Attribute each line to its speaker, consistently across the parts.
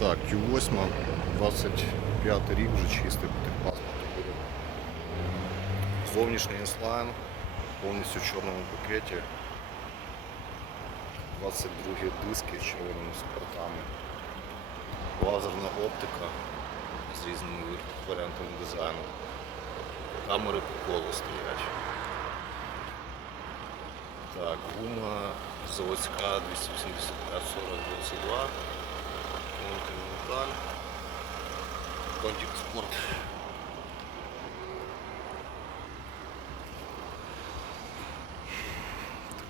Speaker 1: Так, Q8, 25 рік вже чистий по техпаспорту. Зовнішній інслайн, повністю в чорному пакеті. 22 диски з червоними супортами. Лазерна оптика з різними варіантами дизайну. Камери по колу стоять. Так, гума заводська 285 40 22 Контик спорт.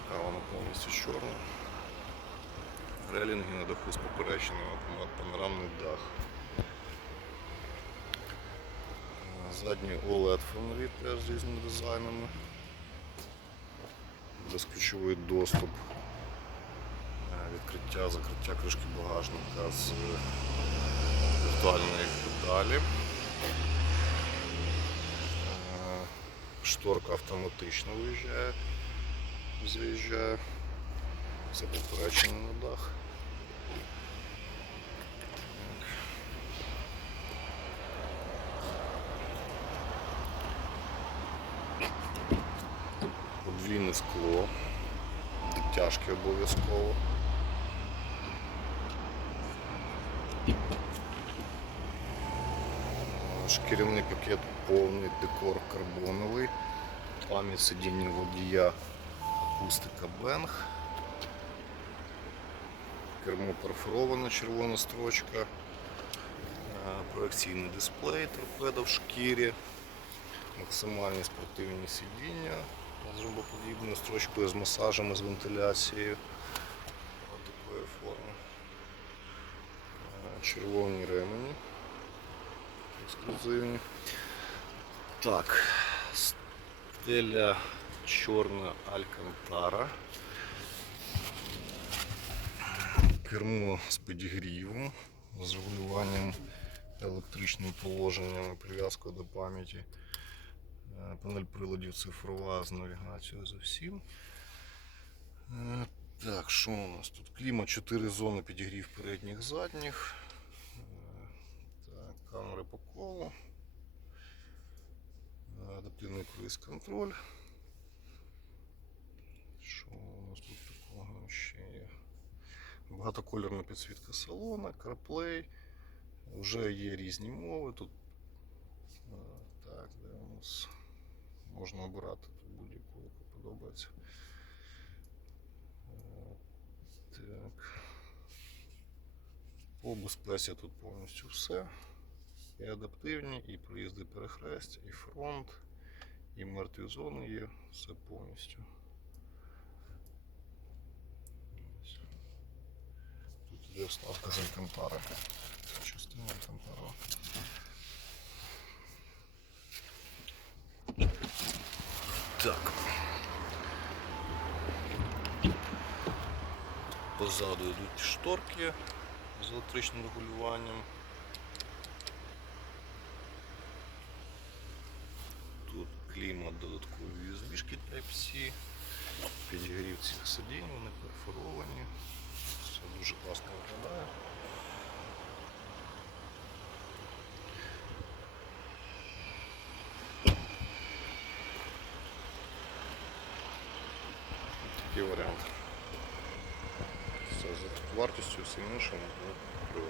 Speaker 1: Така вона повністю чорна. Релінги на даху з поперечиною, панорамний дах. Задній OLED фонарі теж з різними дизайнами. Безключовий доступ, е, відкриття, закриття кришки багажника з віртуальної педалі. Е, Шторка автоматично виїжджає, заїжджає. Це поперечення на дах. Подвійне скло, дитяшки обов'язково. Шкіряний пакет повний, декор карбоновий, пам'ять сидіння водія, акустика Бенг. Кермо перфорована червона строчка, е, проекційний дисплей, торпеда в шкірі, максимальні спортивні сидіння з ромбоподібною строчкою з масажами, з вентиляцією. Такої форми. Е, Червоні ремені. Ексклюзивні. Так, стеля чорна Алькантара. Кермо з підігрівом, з регулюванням електричним положенням і прив'язкою до пам'яті. Е, Панель приладів цифрова з навігацією за всім. Е, Так, що у нас тут? Кліма 4 зони підігрів передніх задніх. Камери по колу. Адаптивний круїз контроль. Що у нас тут такого ще є? Підсвітка салона, CarPlay. Вже є різні мови. Тут так, де у нас можна обирати тут будь-яку, яка подобається. Е, Так. По безпеці тут повністю все. І адаптивні, і проїзди перехрестя, і фронт, і мертві зони є, все повністю. Тут іде вставка з. Це частина Алькантара. Так. Позаду йдуть шторки з електричним регулюванням. Клімат додаткові USB Type-C, підігрів цих сидінь, вони перфоровані. Все дуже класно виглядає. Такий варіант. Це за вартістю всім іншим. ну,